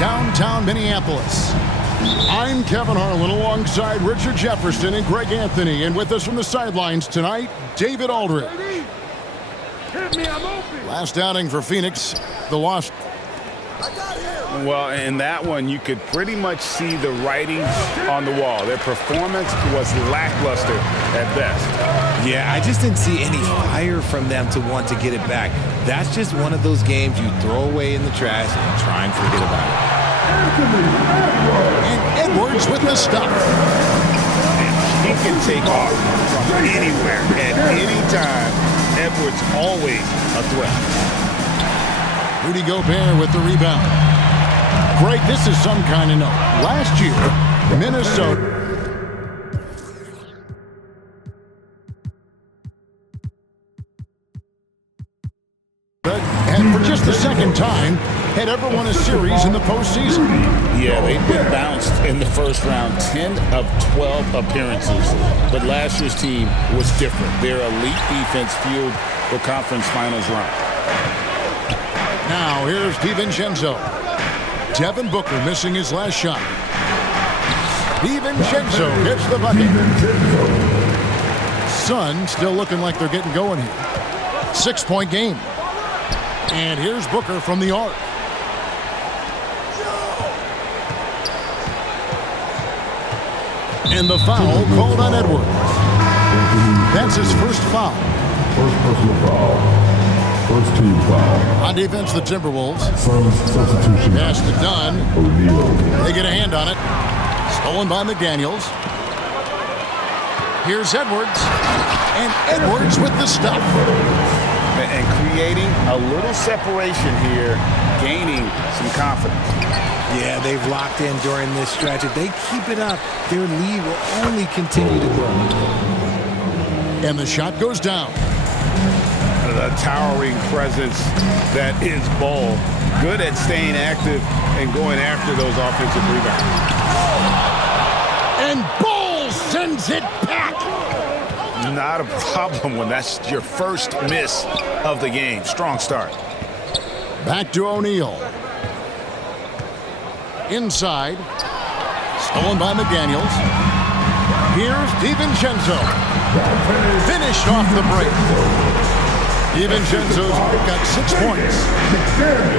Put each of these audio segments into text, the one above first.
downtown Minneapolis. I'm Kevin Harlan alongside Richard Jefferson and Greg Anthony. And with us from the sidelines tonight, David Aldridge. Hit me, I'm open. Last outing for Phoenix, the loss. Well, in that one, you could pretty much see the writing on the wall. Their performance was lackluster at best. Yeah, I just didn't see any fire from them to want to get it back. That's just one of those games you throw away in the trash and try and forget about it. And Edwards with the stuff. And he can take off from anywhere at any time. Edwards always a threat. Rudy Gobert with the rebound. Greg, this is some kind of note. Last year, Minnesota. And for just the second time, had ever won a series in the postseason. Yeah, they've been bounced in the first round, 10 of 12 appearances. But last year's team was different. Their elite defense fueled the conference finals run. Now, here's DiVincenzo. Devin Booker missing his last shot. DiVincenzo hits the bucket. Suns still looking like they're getting going here. 6-point game. And here's Booker from the arc. And the foul called on Edwards. That's his first foul. First personal foul. First team foul. On defense, the Timberwolves. Substitution. Pass to Dunn. O'Neal. They get a hand on it. Stolen by McDaniels. Here's Edwards. And Edwards with the stuff. And creating a little separation here, gaining some confidence. Yeah, they've locked in during this stretch. If they keep it up, their lead will only continue to grow. And the shot goes down. The towering presence that is Ball. Good at staying active and going after those offensive rebounds. And Ball sends it back. Not a problem when that's your first miss of the game. Strong start. Back to O'Neal. Inside. Stolen by McDaniels. Here's DiVincenzo. Finished off the break. DiVincenzo's got 6 points.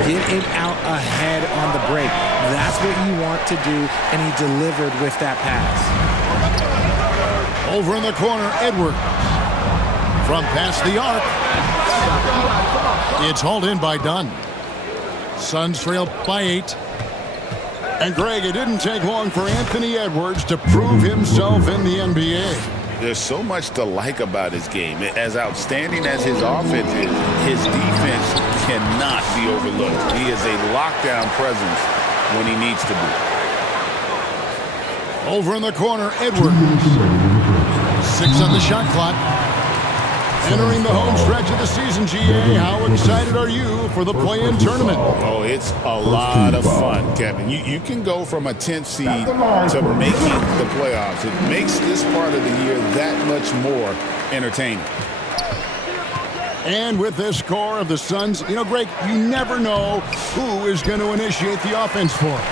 Get it out ahead on the break. That's what you want to do, and he delivered with that pass. Over in the corner, Edwards. From past the arc. It's hauled in by Dunn. Suns trail by 8. And Greg, it didn't take long for Anthony Edwards to prove himself in the NBA. There's so much to like about his game. As outstanding as his offense is, his defense cannot be overlooked. He is a lockdown presence when he needs to be. Over in the corner, Edwards. 6 on the shot clock. Entering the home stretch of the season, GA. How excited are you for the play-in tournament? Oh, it's a lot of fun, Kevin. You can go from a 10th seed to making the playoffs. It makes this part of the year that much more entertaining. And with this core of the Suns, you know, Greg, you never know who is going to initiate the offense for them.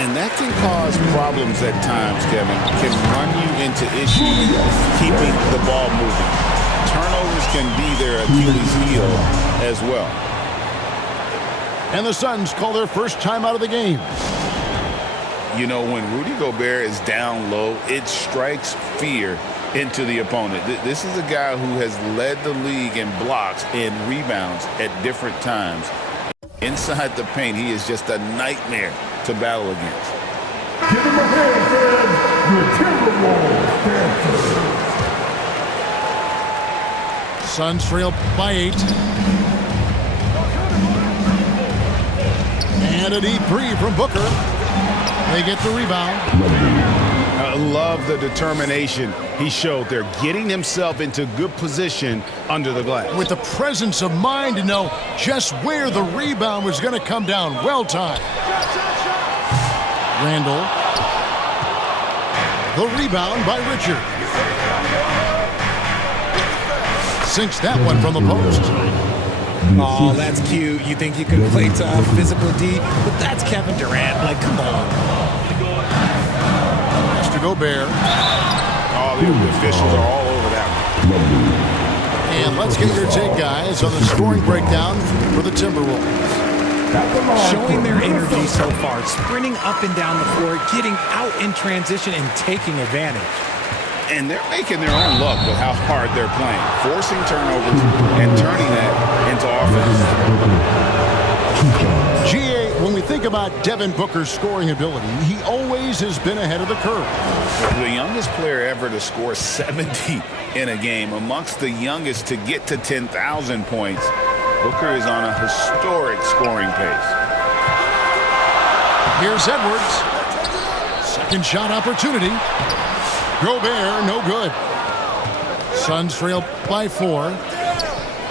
And that can cause problems at times, Kevin. Can run you into issues keeping the ball moving. Turnovers can be their Achilles heel as well. And the Suns call their first time out of the game. You know, when Rudy Gobert is down low, it strikes fear into the opponent. This is a guy who has led the league in blocks and rebounds at different times. Inside the paint, he is just a nightmare to battle against. Give him a hand, fans. Your Timberwolves Panthers. Suns trail by 8. And a deep 3 from Booker. They get the rebound. I love the determination he showed there, getting himself into good position under the glass. With the presence of mind to know just where the rebound was going to come down. Well timed. Randall. The rebound by Richard. Sinks that one from the post. Oh, that's cute. You think you can play tough, physical D, but that's Kevin Durant. Like, come on. Mr. Gobert. Oh, the officials are all over that one. And let's get your take, guys, on the scoring breakdown for the Timberwolves. Showing their energy so far, sprinting up and down the floor, getting out in transition and taking advantage. And they're making their own luck with how hard they're playing, forcing turnovers and turning that into offense. GA, when we think about Devin Booker's scoring ability, he always has been ahead of the curve. The youngest player ever to score 70 in a game, amongst the youngest to get to 10,000 points. Booker is on a historic scoring pace. Here's Edwards. Second shot opportunity. Gobert, no good. Suns trail by 4.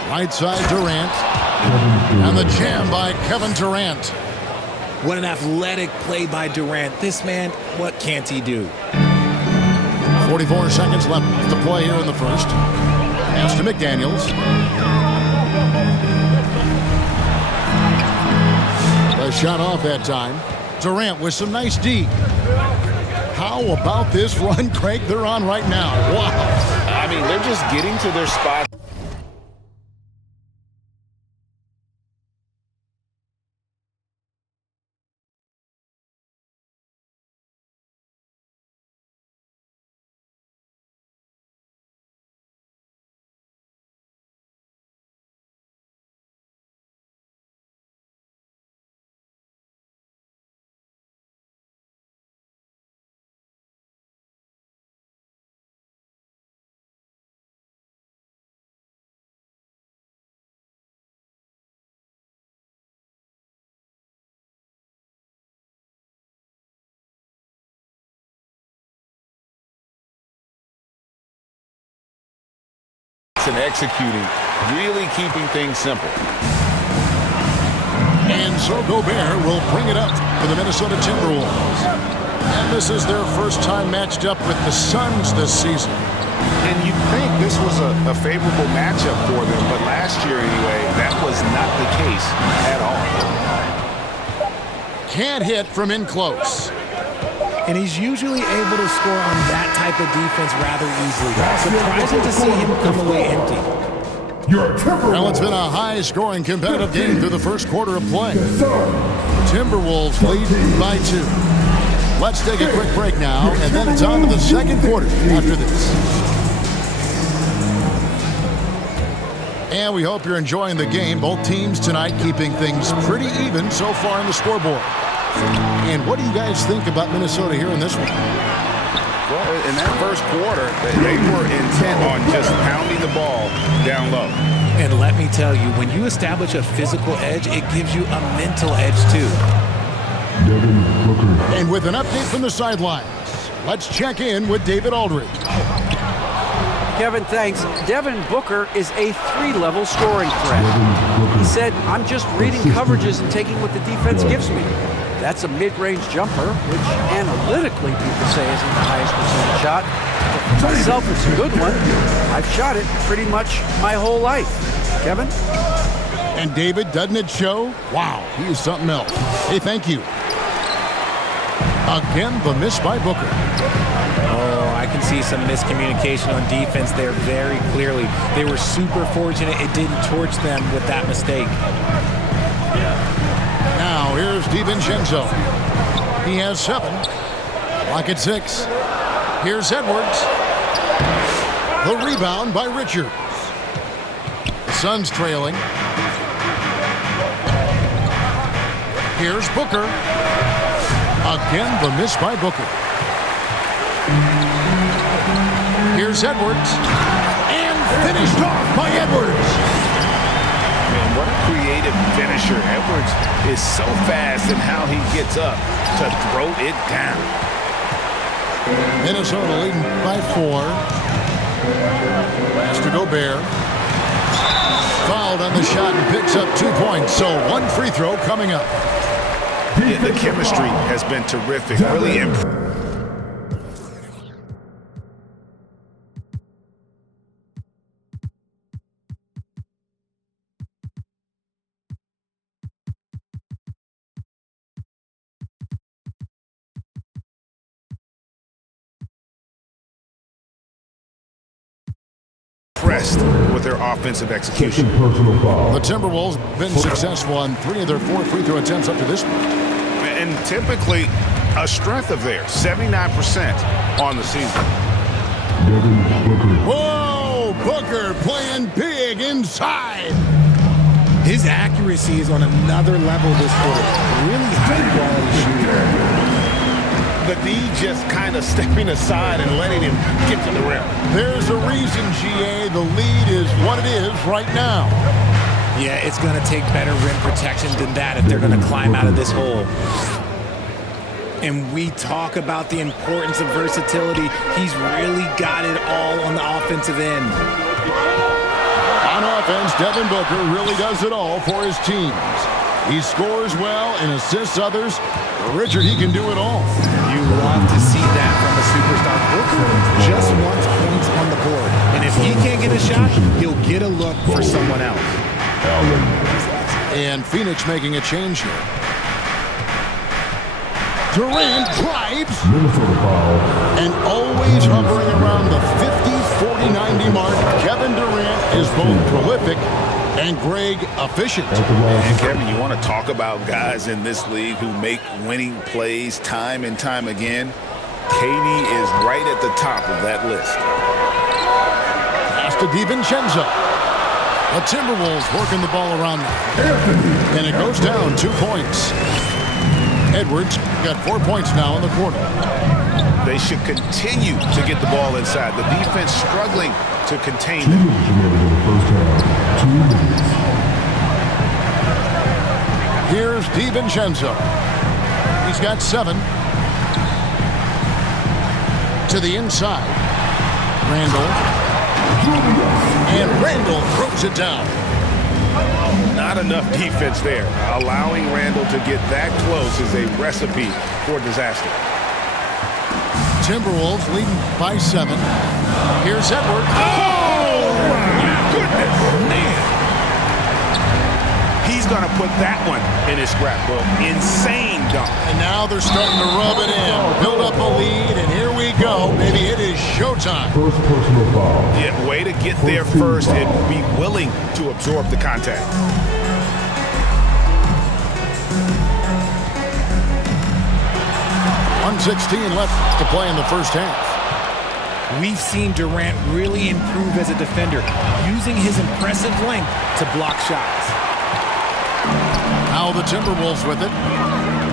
Right side, Durant. And the jam by Kevin Durant. What an athletic play by Durant. This man, what can't he do? 44 seconds left to play here in the first. Pass to McDaniels. A shot off that time. Durant with some nice D. How about this run, Craig, they're on right now? Wow. I mean, they're just getting to their spot. And executing, really keeping things simple. And so Gobert will bring it up for the Minnesota Timberwolves. And this is their first time matched up with the Suns this season. And you'd think this was a favorable matchup for them, but last year anyway, that was not the case at all. Can't hit from in close. And he's usually able to score on that type of defense rather easily. Surprising to see him come away empty. Well, it's been a high-scoring competitive game through the first quarter of play. Timberwolves lead by 2. Let's take a quick break now, and then it's on to the second quarter after this. And we hope you're enjoying the game. Both teams tonight keeping things pretty even so far in the scoreboard. And what do you guys think about Minnesota here in this one? Well, in that first quarter, they were intent on just pounding the ball down low. And let me tell you, when you establish a physical edge, it gives you a mental edge too. And with an update from the sidelines, let's check in with David Aldridge. Kevin, thanks. Devin Booker is a 3-level scoring threat. He said, "I'm just reading coverages and taking what the defense gives me." That's a mid-range jumper, which analytically people say isn't the highest percentage shot. But for myself, it's a good one. I've shot it pretty much my whole life. Kevin? And David, doesn't it show? Wow, he is something else. Hey, thank you. Again, the miss by Booker. Oh, I can see some miscommunication on defense there very clearly. They were super fortunate it didn't torch them with that mistake. Now, here's DiVincenzo. He has 7. Lock at 6. Here's Edwards. The rebound by Richards. The Suns trailing. Here's Booker. Again, the miss by Booker. Here's Edwards. And finished off by Edwards. Man, what a creative finisher. Edwards is so fast in how he gets up to throw it down. Minnesota leading by 4. Pass to Gobert. Fouled on the shot and picks up 2 points. So 1 free throw coming up. Yeah, the chemistry has been terrific. Really impressive. with their offensive execution. Personal foul. The Timberwolves been successful on 3 of their 4 free throw attempts up to this point. And typically a strength of theirs, 79% on the season. Whoa, Booker playing big inside. His accuracy is on another level this quarter. Really high-quality shooter. The D just kind of stepping aside and letting him get to the rim. There's a reason, GA, the lead is what it is right now. Yeah, it's going to take better rim protection than that if they're going to climb out of this hole. And we talk about the importance of versatility. He's really got it all on the offensive end. On offense, Devin Booker really does it all for his teams. He scores well and assists others. Richard, he can do it all. You love to see that from a superstar. Booker just wants points on the board. And if he can't get a shot, he'll get a look for someone else. And Phoenix making a change here. Durant drives and always hovering around the 50, 40, 90 mark. Kevin Durant is both prolific and Greg efficient. And Kevin, you want to talk about guys in this league who make winning plays time and time again? KD is right at the top of that list. Pass to DiVincenzo. The Timberwolves working the ball around them. And it goes down 2 points. Edwards got 4 points now in the quarter. They should continue to get the ball inside. The defense struggling to contain them. Here's DiVincenzo. He's got 7. To the inside. Randall. And Randall throws it down. Not enough defense there. Allowing Randall to get that close is a recipe for disaster. Timberwolves leading by 7. Here's Edwards. Oh, my goodness, man. He's going to put that one in his scrapbook. Insane dunk. And now they're starting to rub it in. Build up a lead, and here we go. Maybe it is showtime. First personal foul. Yeah, way to get there first and be willing to absorb the contact. .116 left to play in the first half. We've seen Durant really improve as a defender, using his impressive length to block shots. Now the Timberwolves with it.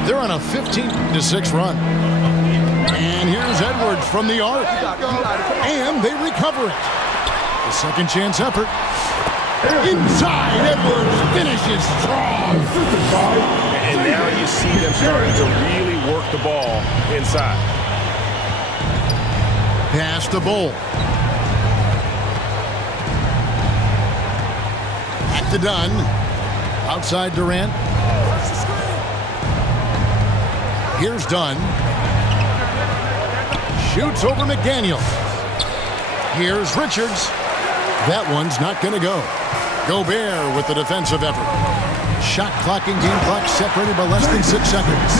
They're on a 15-6 run. And here's Edwards from the arc. And they recover it. The second chance effort. Inside, Edwards finishes strong. And now you see them starting to really work the ball inside. Pass to Bull. Back to Dunn. Outside Durant. Here's Dunn. Shoots over McDaniel. Here's Richards. That one's not going to go. Gobert with the defensive effort. Shot clock and game clock separated by less than 6 seconds.